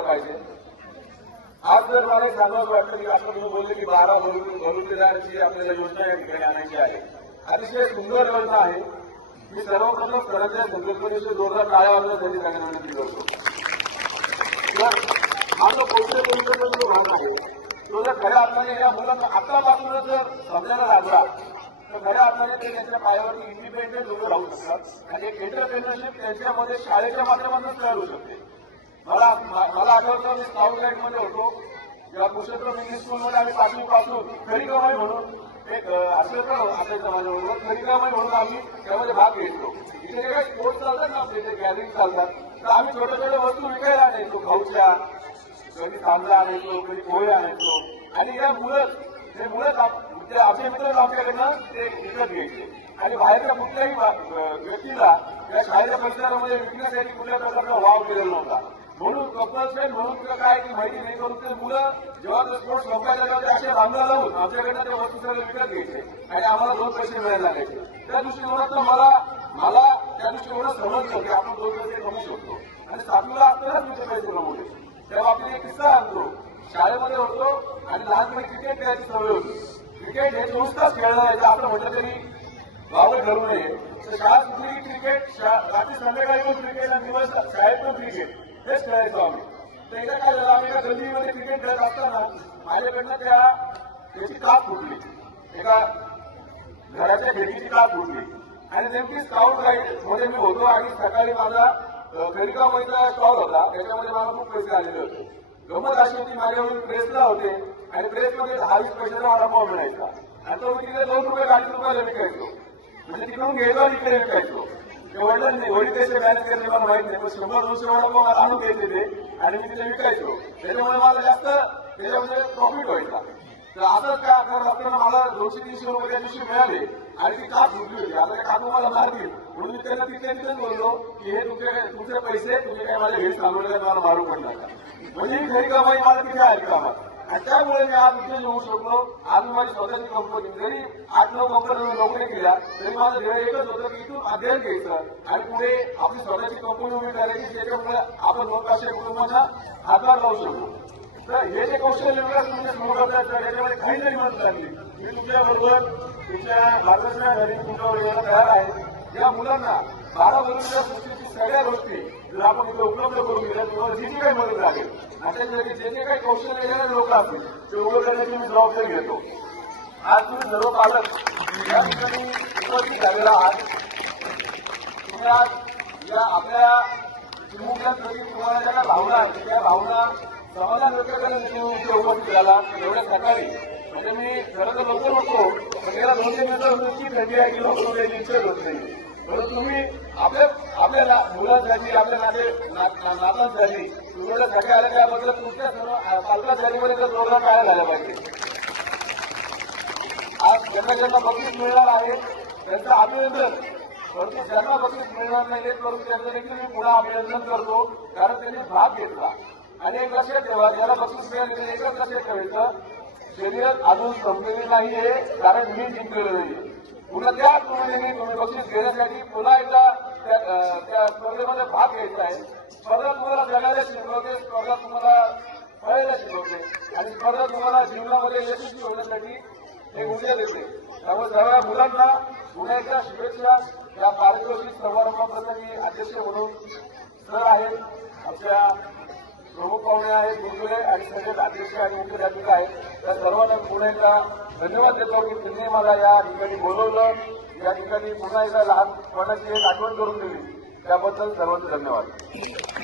झाल्या पाहिजे. आज जर मला एक सांगावं वाटतं की आपण बोलले की बारा वलुतेदारची आपल्याला योजना या ठिकाणी आणायची आहे अतिशय सुंदर योजना आहे. मी सर्वप्रथम सरांच्या संकल्पनेशी जोरदार टाळ्या वाजवण्यासाठी त्यांना विनंती करतो तर हा जो पोषण परिषदेचा जो भाग आहे तो जर खऱ्या अर्थाने या मुलांना आतापासून जर समजायला लागला तर खऱ्या अर्थाने ते त्यांच्या पायावरती इंडिपेंडेंट लोक राहू शकतात. आणि एक एंटरप्रेनरशिप त्यांच्यामध्ये शाळेच्या माध्यमातून तयार होऊ शकते. मला मला आठवतं मी साऊथ गाईडमध्ये होतो. जेव्हा कुशेश्वर इंग्लिश स्कूलमध्ये आम्ही पाचवी पासून खरी कमाई म्हणून एक असेल असायचं माझ्याबरोबर खरी कमाई म्हणून आम्ही त्यामध्ये भाग घेतो इथे जे काही स्पोर्ट्स चालतात ना आपले जे गॅदरिंग चालतात तर आम्ही छोट्या छोट्या वस्तू विकायला आणायचो. खाऊच्या कधी तांदळा आणायचो कधी पोहे आणायचो. आणि या मुलं ते मुलं आप- ते आपले मित्र आपल्याकडनं ते विकत घ्यायचे. आणि बाहेरच्या कुठल्याही व्यक्तीला या शाळेच्या परिसरामध्ये विकण्यासाठी कुठल्या प्रकारचा वाव केलेला नव्हता. म्हणून कंपल्सरी म्हणून किंवा काय की माहिती नाही करून ते मुलं जेव्हा ते स्पोर्ट्स लोकांच्या ते असे रांगा लावून आमच्याकडनं त्या वस्तू सगळं विकत घ्यायचे. आणि आम्हाला दोन पैसे मिळायला लागायचे. त्या दृष्टिकोनातनं मला मला त्या दृष्टीकोनात समजलं की आपण दोन पैसे कमवू शकतो. आणि सातवीला असतानाच मी ते पैसे कमवले. तेव्हा आपण एक किस्सा आणतो शाळेमध्ये होतो आणि लहानपणी क्रिकेट खेळायची सवय होती. क्रिकेट हे नुसताच खेळलं जायचं आपण म्हटलं तरी वावर ठरू नये. तर शाळा सुटली क्रिकेट रात्री संध्याकाळी पण क्रिकेट आणि दिवस शाळेत पण क्रिकेट हेच खेळायचो आम्ही. तर एकदा काय झालं आम्ही एका गल्लीमध्ये क्रिकेट खेळत असताना माझ्याकडनं त्या त्याची काप फुटली. एका घराच्या भेटीची काप फुटली. आणि नेमकी स्काउट राईडमध्ये मी होतो आणि सकाळी माझा फेरिकामध्ये स्टॉल होता. त्याच्यामध्ये मला खूप पैसे आलेले होते. गमत अशी होती माझ्यावरील प्रेसला होते आणि प्रेसमध्ये दहा वीस पैशाचा मला भाव मिळायचा. आणि तो मी तिकडे दोन रुपये अडीच रुपयाला विकायचो. म्हणजे तिकडून घ्यायचो आणि इकडे विकायचो. ते वडिलांनी नाही वडील मॅनेज केले मला माहीत नाही पण शंभर दोनशे वडापाव मला आणून घ्यायचे आणि मी तिथे विकायचो. त्याच्यामुळे मला जास्त त्याच्यामध्ये प्रॉफिट व्हायचा. तर असं काय करत असताना मला दोनशे तीनशे रुपये त्या दिवशी मिळाले आणि ती काप झुकली होती. आता त्या काकू मला मारतील म्हणून मी त्यांना तिथे तिथेच बोललो की हे तुमचे तुमचे पैसे तुम्ही काय माझ्या घरी चालवले मला मारू पडला. म्हणजे ही घरी कमाई मला तिथे आली कामात आणि त्यामुळे मी आज इथे येऊ शकलो. आज मी माझी स्वतःची कंपनी जरी आठ नऊ कंपनी नोकरी केल्या तरी माझं ध्येय एकच होतं की इथून अध्ययन घ्यायचं. आणि पुढे आपली स्वतःची कंपनी उभी करायची त्याच्यामुळे आपण लोकांच्या कुटुंबांना हातभार लावू शकतो तर हे जे कौशल्य विकास म्हणजे समोर याच्यामध्ये काही नाही म्हणत लागली. मी तुमच्या बरोबर तुमच्या मार्गदर्शनाखाली तुमच्या तयार आहे. या मुलांना बारा वर्षाच्या सृष्टीची सगळ्या गोष्टी जर आपण इथे उपलब्ध करून दिल्या तुम्हाला जी जी काही मदत लागेल. अशा जरी जे जे काही कौशल्य येणारे लोक असतील ते उभं करण्याची मी जबाबदारी घेतो. आज तुम्ही सर्व पालक या ठिकाणी उपस्थित झालेला आहात. तुम्ही आज या आपल्या चिमुकल्या प्रती तुम्हाला ज्या भावना आहेत, त्या भावना समाधान व्यक्त करण्यासाठी उपस्थित झाला एवढ्या सकाळी म्हणजे मी खरं तर लवकर होतो पण गेल्या दोन तीन दिवसात इतकी थंडी आहे की लवकर यायची इच्छा होत नाही परंतु तुम्ही आपल्याला मुलं झाली आपल्या नाते ना- झाली. नातांसाठी तुम्ही एवढ्या त्याबद्दल तुमच्या सर्व पालका झालीमध्ये तर प्रोग्राम काय झाला पाहिजे. आज ज्यांना ज्यांना बक्षीस मिळणार आहे. त्यांचं अभिनंदन. परंतु ज्यांना बक्षीस मिळणार नाही परंतु त्यांचं देखील मी पुन्हा अभिनंदन करतो. कारण त्यांनी भाग घेतला. आणि एक लक्षात ठेवा ज्याला बक्षीस मिळाले एकच लक्षात ठेवायचं. शरीर अजून संपलेली नाहीये कारण मी जिंकलेलं नाही पुन्हा त्या तुलनेने तुम्ही बक्षीस घेण्यासाठी पुन्हा एकदा त्या त्या स्पर्धेमध्ये भाग घ्यायचा आहे. स्पर्धा तुम्हाला जगायला शिकवते स्पर्धा तुम्हाला पळायला शिकवते. आणि स्पर्धा तुम्हाला जीवनामध्ये यशस्वी होण्यासाठी हे ऊर्जा देते. त्यामुळे सगळ्या मुलांना पुन्हा एकदा शुभेच्छा. या पारितोषिक समारंभाप्रसंगी अध्यक्ष म्हणून सर आहेत आपल्या प्रमुख पाहुणे आहेत गुरुकुले आणि सगळे अध्यक्ष आणि मुख्याध्यापिका आहेत. त्या सर्वांना पुन्हा एकदा धन्यवाद देतो की त्यांनी मला या ठिकाणी बोलवलं. या ठिकाणी पुन्हा एकदा लहानपणाची एक आठवण करून दिली त्याबद्दल सर्वांचे धन्यवाद.